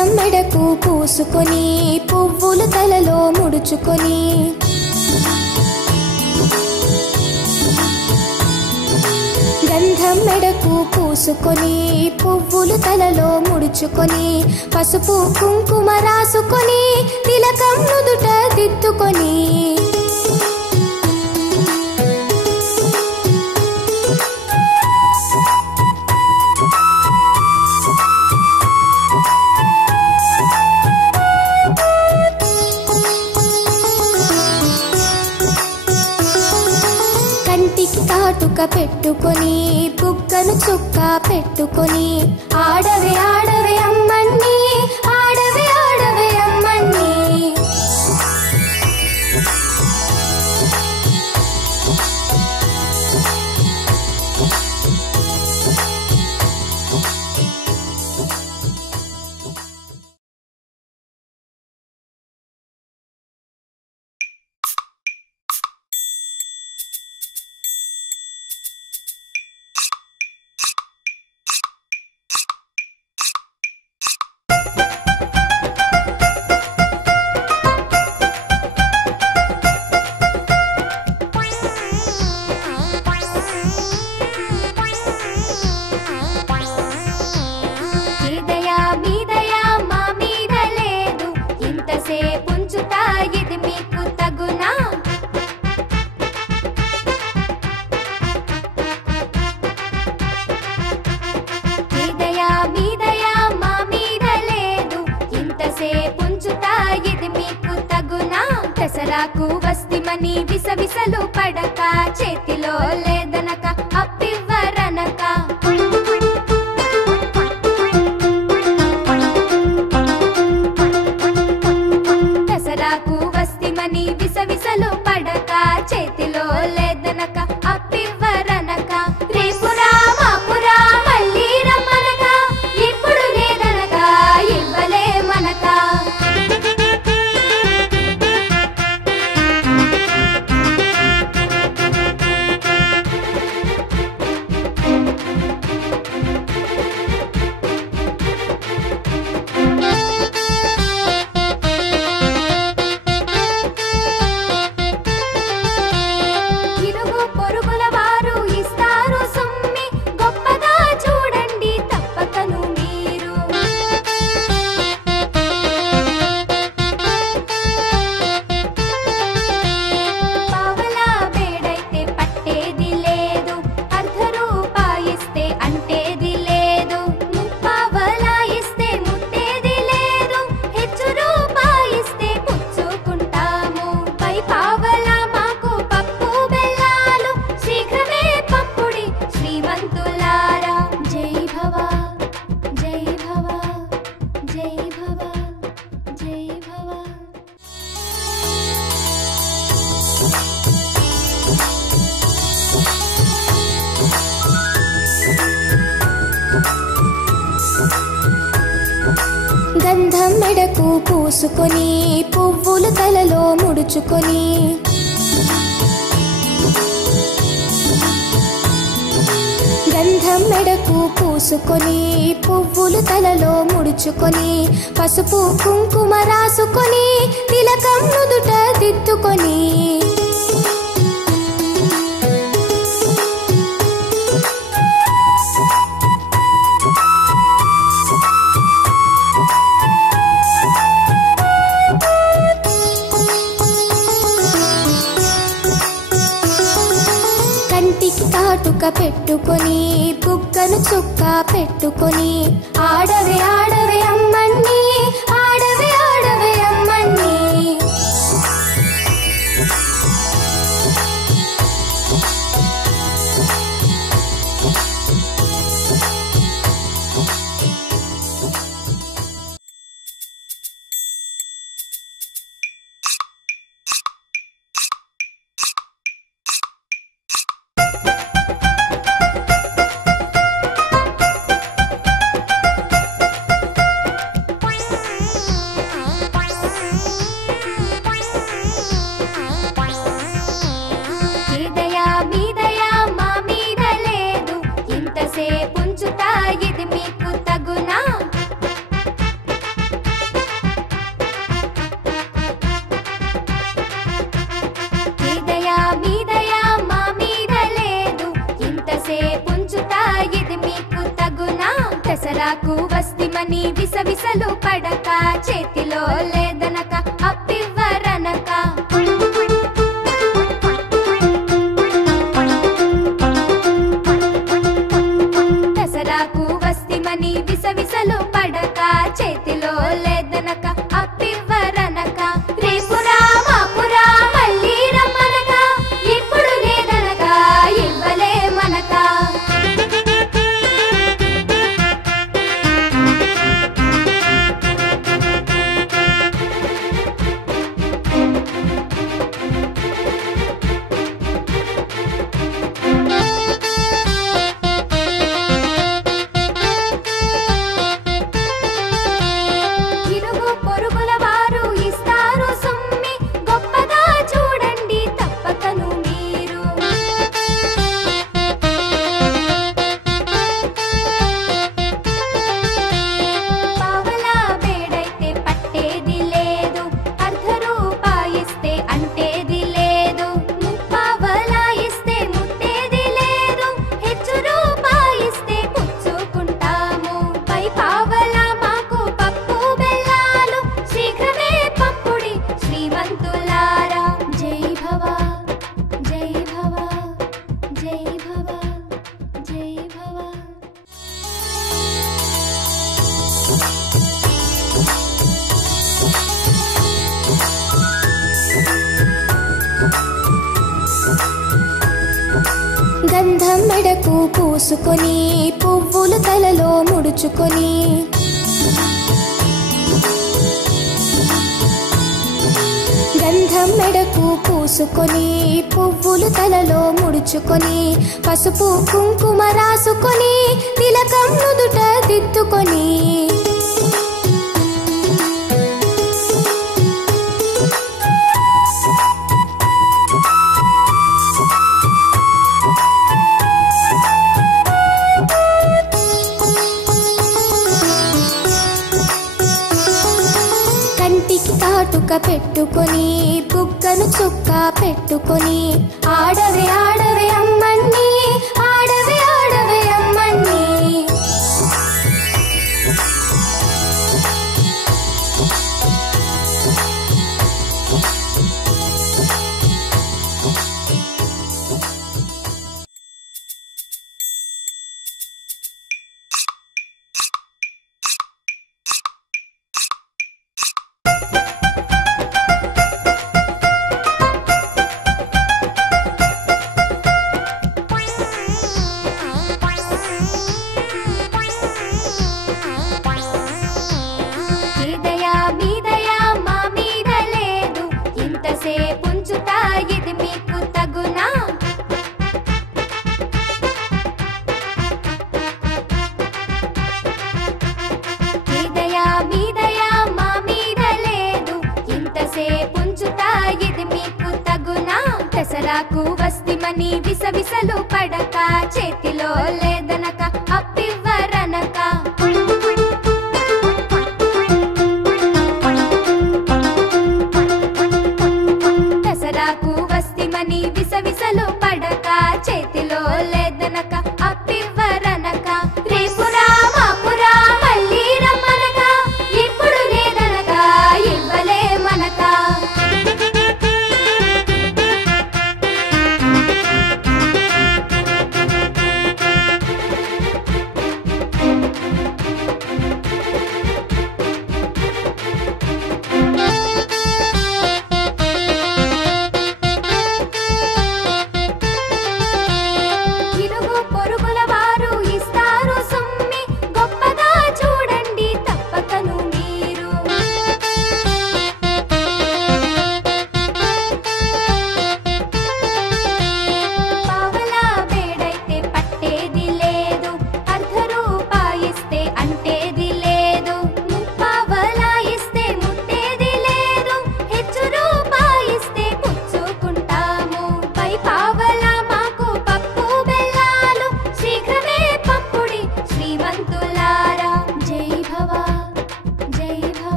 గంధం మెడకు పూసుకొని పువ్వులు తలలో ముడుచుకొని గంధం మెడకు పూసుకొని పువ్వులు తలలో ముడుచుకొని పసుపు కుంకుమ రాసుకొని తిలకం నుదుట దిద్దుకొని కంటికి కాటుక పెట్టుకొని బుగ్గను చుక్క పెట్టుకొని ఆడవే ఆడవే అమ్మన్ని ఆడవే ఆడవే అమ్మన్ని దసరాకు వస్తిమని విసవిసలు పడక చేతిలో లేదనక అప్పివ్వరనక దసరాకు వస్తిమని విసవిసలు పడక చేతిలో లేదనక అప్పివ్వరనక రేపురా మాపురా మళ్ళీ రమ్మనక ఇప్పుడు లేదనక ఇవ్వలే మనక గంధం మెడకు పూసుకొని పువ్వులు తలలో ముడుచుకొని గంధం మెడకు పూసుకొని పువ్వులు తలలో ముడుచుకొని పసుపు కుంకుమ రాసుకొని తిలకం నుదుట దిద్దుకొని కంటికి కాటుక పెట్టుకొని బుగ్గను చుక్క పెట్టుకొని ఆడవే ఆడవే అమ్మన్ని ఆడవే ఆడవే అమ్మన్ని దసరాకు వస్తిమని విసవిసలు పడక చేతిలో లేదనక అప్పివ్వరనక దసరాకు వస్తిమని విసవిసలు పడక చేతిలో లేదనక అప్పివ్వరనక రేపురా మాపురా మళ్ళీ రమ్మనక ఇప్పుడు లేదనక ఇవ్వలే మనక గంధం మెడకు పూసుకొని పువ్వులు తలలో ముడుచుకొని గంధం మెడకు పూసుకొని పువ్వులు తలలో ముడుచుకొని పసుపు కుంకుమ రాసుకొని తిలకం నుదుట దిద్దుకొని కాటుక పెట్టుకొని బుగ్గను చుక్క పెట్టుకొని ఆడవే ఆడవే అమ్మన్ని ఆడవే ఆడవే అమ్మన్ని దసరాకు వస్తిమని విసవిసలు పడక చేతిలో లేదనక అప్పివ్వరనక దసరాకు వస్తిమని విసవిసలు పడక చేతిలో లేదనక అప్పివ్వరనక రేపురా మాపురా మళ్ళీ రమ్మనక ఇప్పుడు లేదనక ఇవ్వలే మనక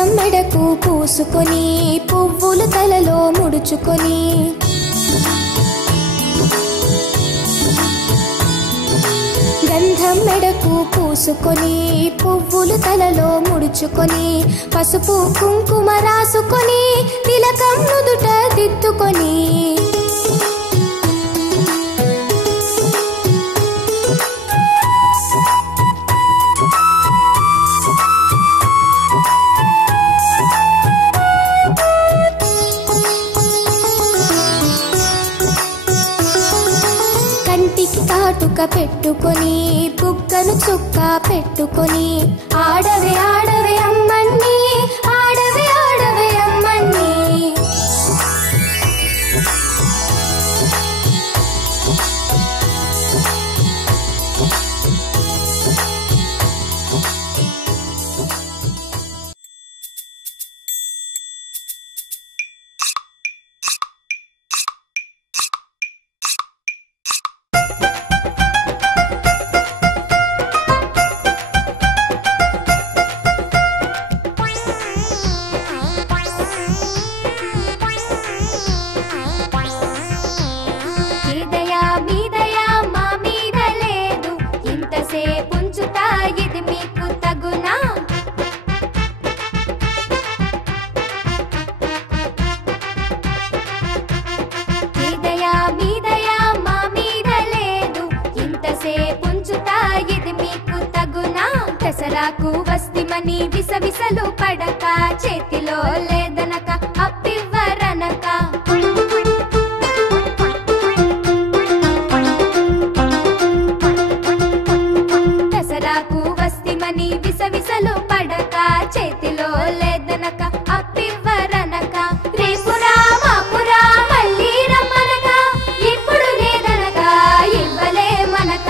గంధం మెడకు పూసుకొని పువ్వులు తలలో ముడుచుకొని గంధం మెడకు పూసుకొని పువ్వులు తలలో ముడుచుకొని పసుపు కుంకుమ రాసుకొని తిలకం నుదుట దిద్దుకొని కాటుక పెట్టుకొని బుగ్గను చుక్క పెట్టుకొని ఆడవే ఆడవే అమ్మన్ని ఆడవే ఆడవే అమ్మన్ని దసరాకు వస్తిమని విసవిసలు పడక చేతిలో లేదనక అప్పివ్వరనక దసరాకు వస్తిమని విసవిసలు పడక చేతిలో లేదనక అప్పివ్వరనక రేపురా మాపురా మళ్ళీ రమ్మనక ఇప్పుడు లేదనక ఇవ్వలే మనక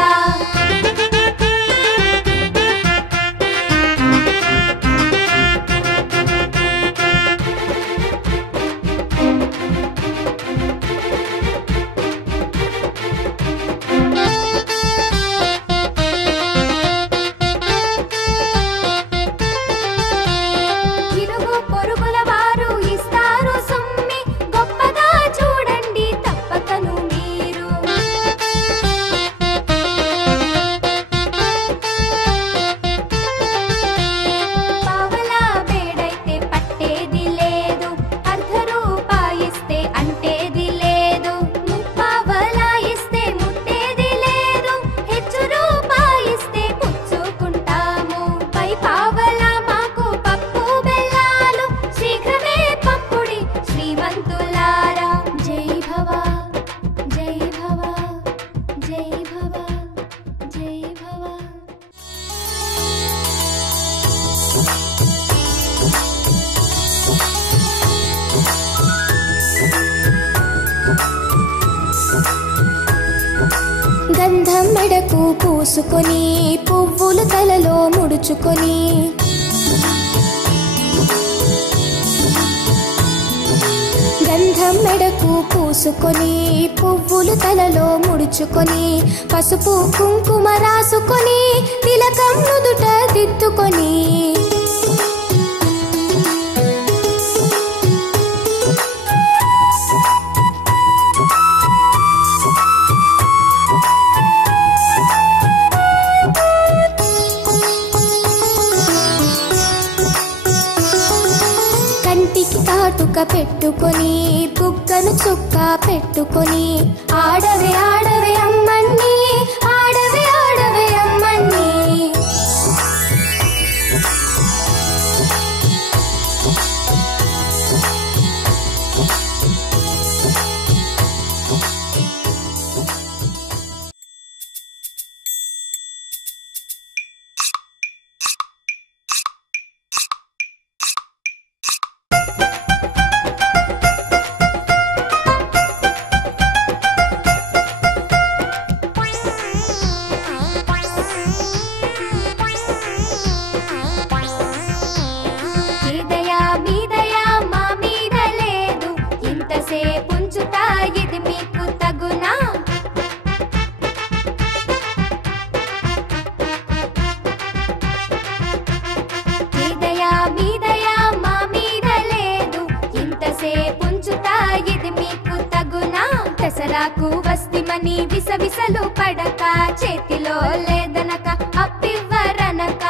గంధం మెడకు పూసుకొని పువ్వులు తలలో ముడుచుకొని గంధం మెడకు పూసుకొని పువ్వులు తలలో ముడుచుకొని పసుపు కుంకుమ రాసుకొని తిలకం నుదుట దిద్దుకొని కాటుక పెట్టుకొని బుగ్గను చుక్క పెట్టుకొని ఆడవే ఆడవే అమ్మన్ని ఆడవే ఆడవే అమ్మన్ని దసరాకు వస్తిమని విసవిసలు పడక చేతిలో లేదనక అప్పివ్వరనక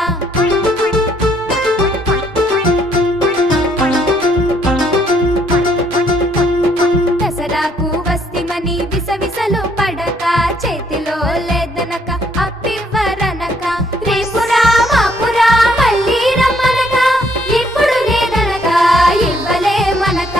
దసరాకు వస్తిమని విసవిసలు పడక చేతిలో లేదనక అప్పివ్వరనక రేపురా మాపురా మళ్ళీ రమ్మనక ఇప్పుడు లేదనక ఇవ్వలే మనక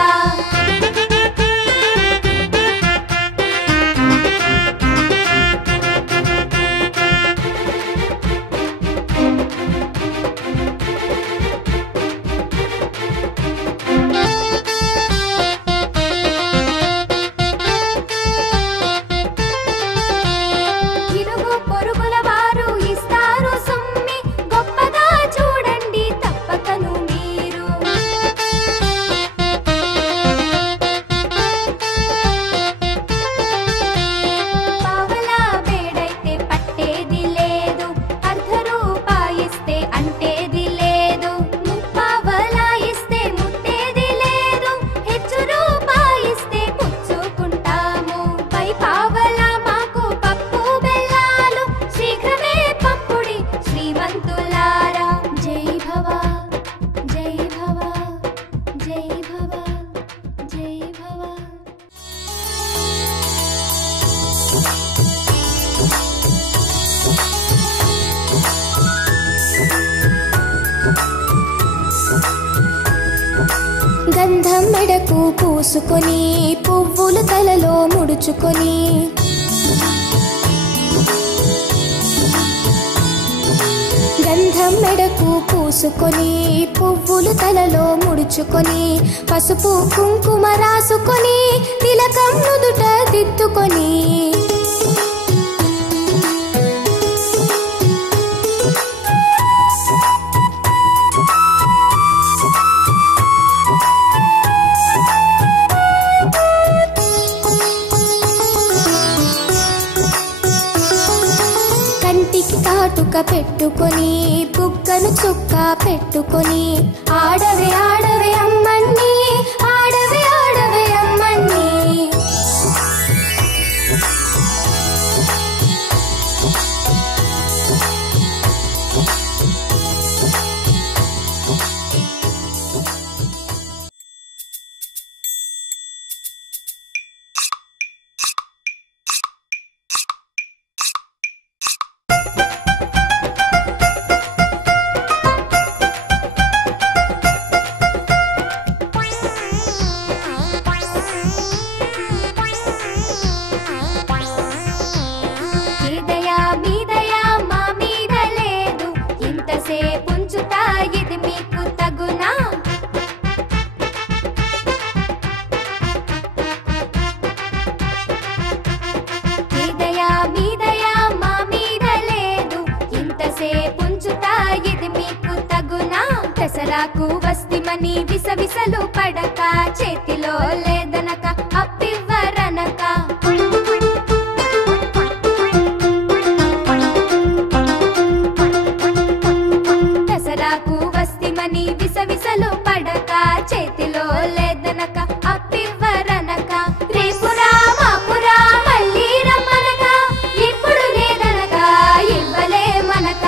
గంధం మెడకు పూసుకొని పువ్వులు తలలో ముడుచుకొని గంధం మెడకు పూసుకొని పువ్వులు తలలో ముడుచుకొని పసుపు కుంకుమ రాసుకొని తిలకం నుదుట దిద్దుకొని కాటుక పెట్టుకొని బుగ్గను చుక్క పెట్టుకొని ఆడవే ఆడవే అమ్మన్ని ఆడవే ఆడవే అమ్మన్ని దసరాకు వస్తిమని విసవిసలు పడక చేతిలో లేదనక అప్పివ్వరనక దసరాకు వస్తిమని విసవిసలు పడక చేతిలో లేదనక అప్పివ్వరనక రేపురా మాపురా మళ్ళీ రమ్మనక ఇప్పుడు లేదనక ఇవ్వలే మనక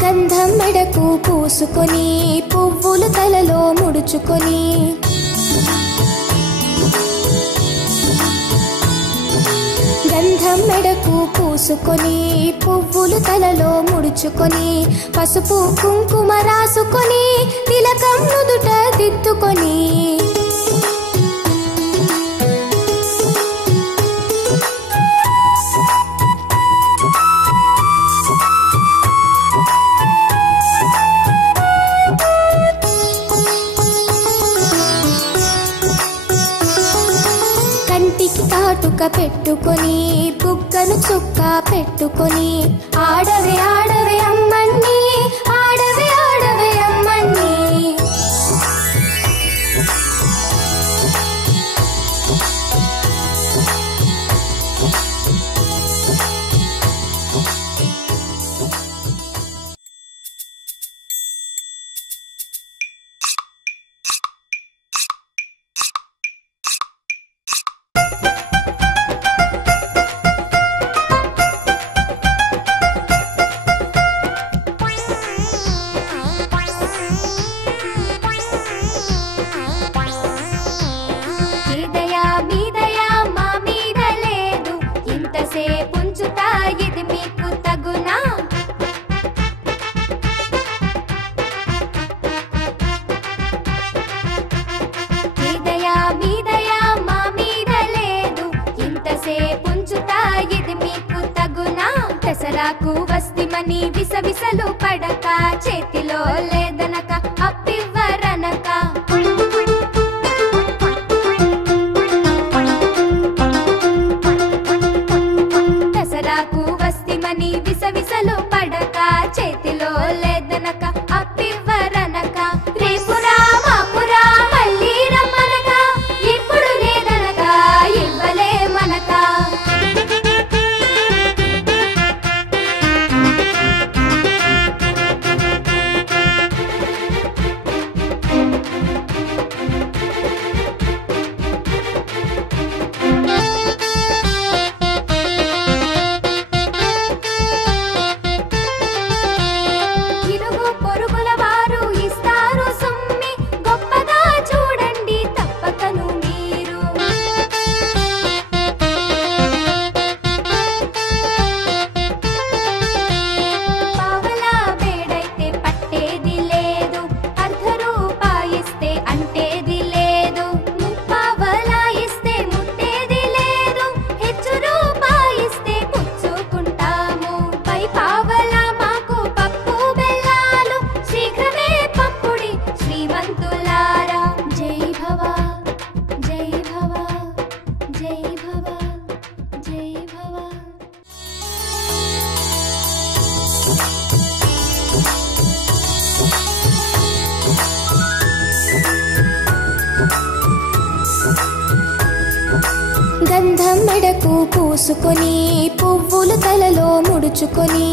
గంధం మెడకు పూసుకొని పువ్వులు తలలో ముడుచుకొని గంధం మెడకు పూసుకొని పువ్వులు తలలో ముడుచుకొని పసుపు కుంకుమ రాసుకొని తిలకం నుదుట దిద్దుకొని కంటికి కాటుక పెట్టుకొని బుగ్గను చుక్క పెట్టుకొని ఆడవే ఆడవే అమ్మన్ని ఆడవే ఆడవే అమ్మన్ని దసరాకు వస్తిమని విసవిసలు పడక చేతిలో లేదనక అప్పివ్వరనక దసరాకు వస్తిమని విసవిసలు పడక చేతిలో లేదనక అప్పివ్వరనక రేపురా మాపురా మళ్ళీ రమ్మనక ఇప్పుడు లేదనక ఇవ్వలే మనక గంధం మెడకు పూసుకొని పువ్వులు తలలో ముడుచుకొని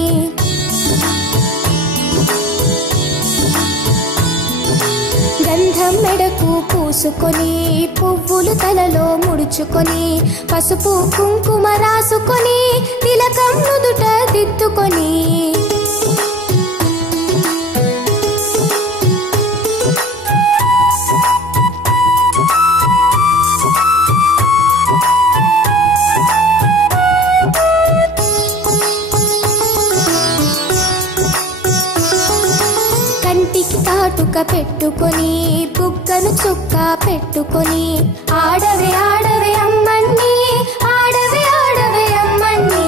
గంధం మెడకు పూసుకొని పువ్వులు తలలో ముడుచుకొని పసుపు కుంకుమ రాసుకొని తిలకం నుదుట దిద్దుకొని కంటికి కాటుక పెట్టుకొని బుగ్గను చుక్క పెట్టుకొని ఆడవే ఆడవే అమ్మన్ని ఆడవే ఆడవే అమ్మన్ని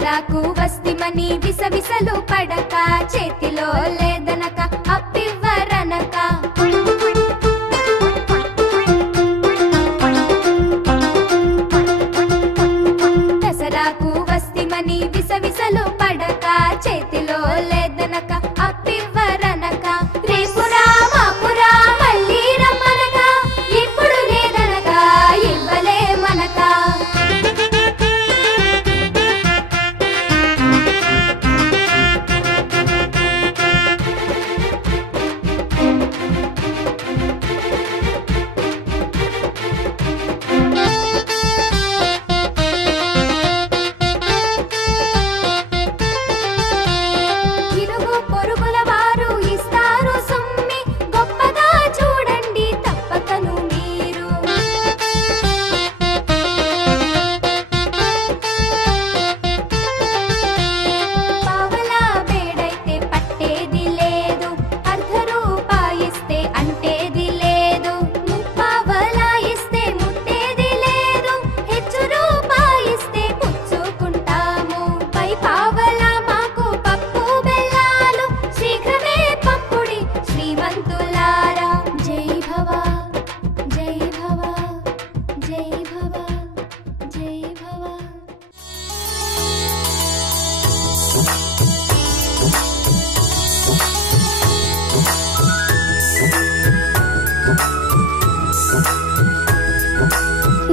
దసరాకు వస్తిమని విసవిసలు పడక చేతిలో లేదనక అప్పివ్వరనక దసరాకు వస్తిమని విసవిసలు పడక చేతిలో లేదనక అప్పివ్వరనక రేపురా మాపురా మళ్ళీ రమ్మనక ఇప్పుడు లేదనక ఇవ్వలే మనక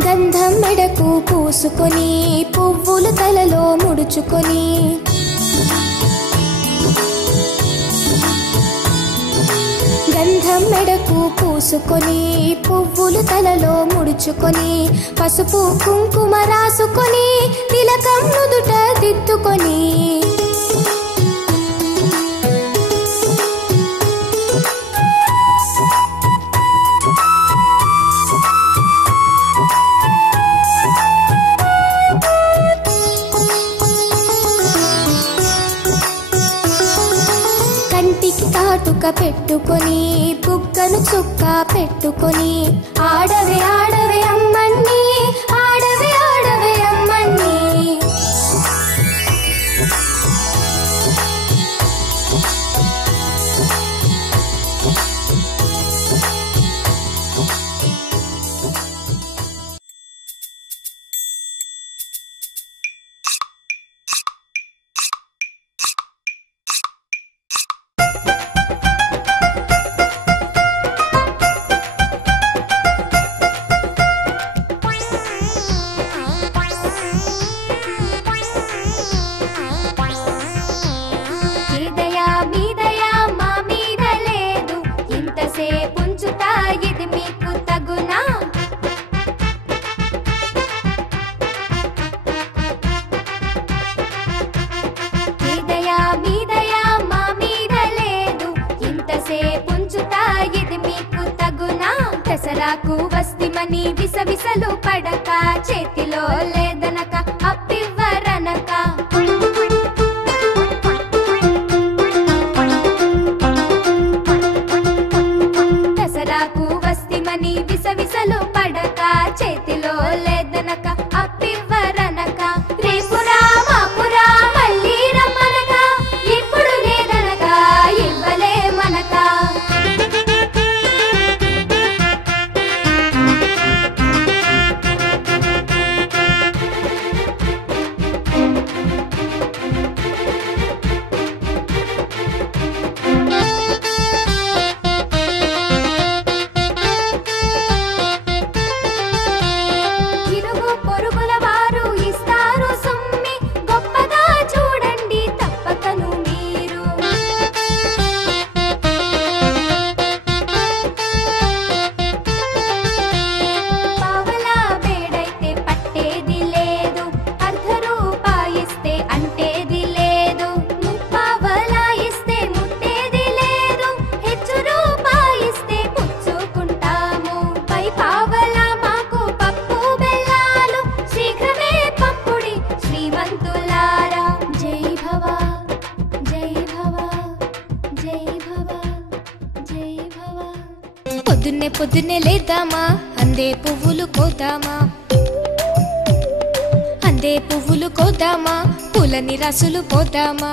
గంధం మెడకు పూసుకొని పువ్వులు తలలో ముడుచుకొని గంధం మెడకు పూసుకొని పువ్వులు తలలో ముడుచుకొని పసుపు కుంకుమ రాసుకొని తిలకం నుదుట దిద్దుకొని కాటుక పెట్టుకొని బుగ్గను చుక్క పెట్టుకొని ఆడవే ఆడవే అమ్మన్ని ఆడవే ఆడవే అమ్మన్ని దసరాకు వస్తిమని విసవిసలు పడక చేతిలో లేదనక అప్పివ్వరనక దసరాకు వస్తిమని విసవిసలు పడక చేతిలో లేదనక అప్పివ్వరనక రేపురా మాపురా మళ్ళీ రమ్మనక ఇప్పుడు లేదనక ఇవ్వలే మనక పొద్దున్నే పొద్దున్నే లేద్దామా అందే పువ్వులు కోద్దామా మల్లె పువ్వులు కోద్దామా, పూలని రసులు పోద్దామా.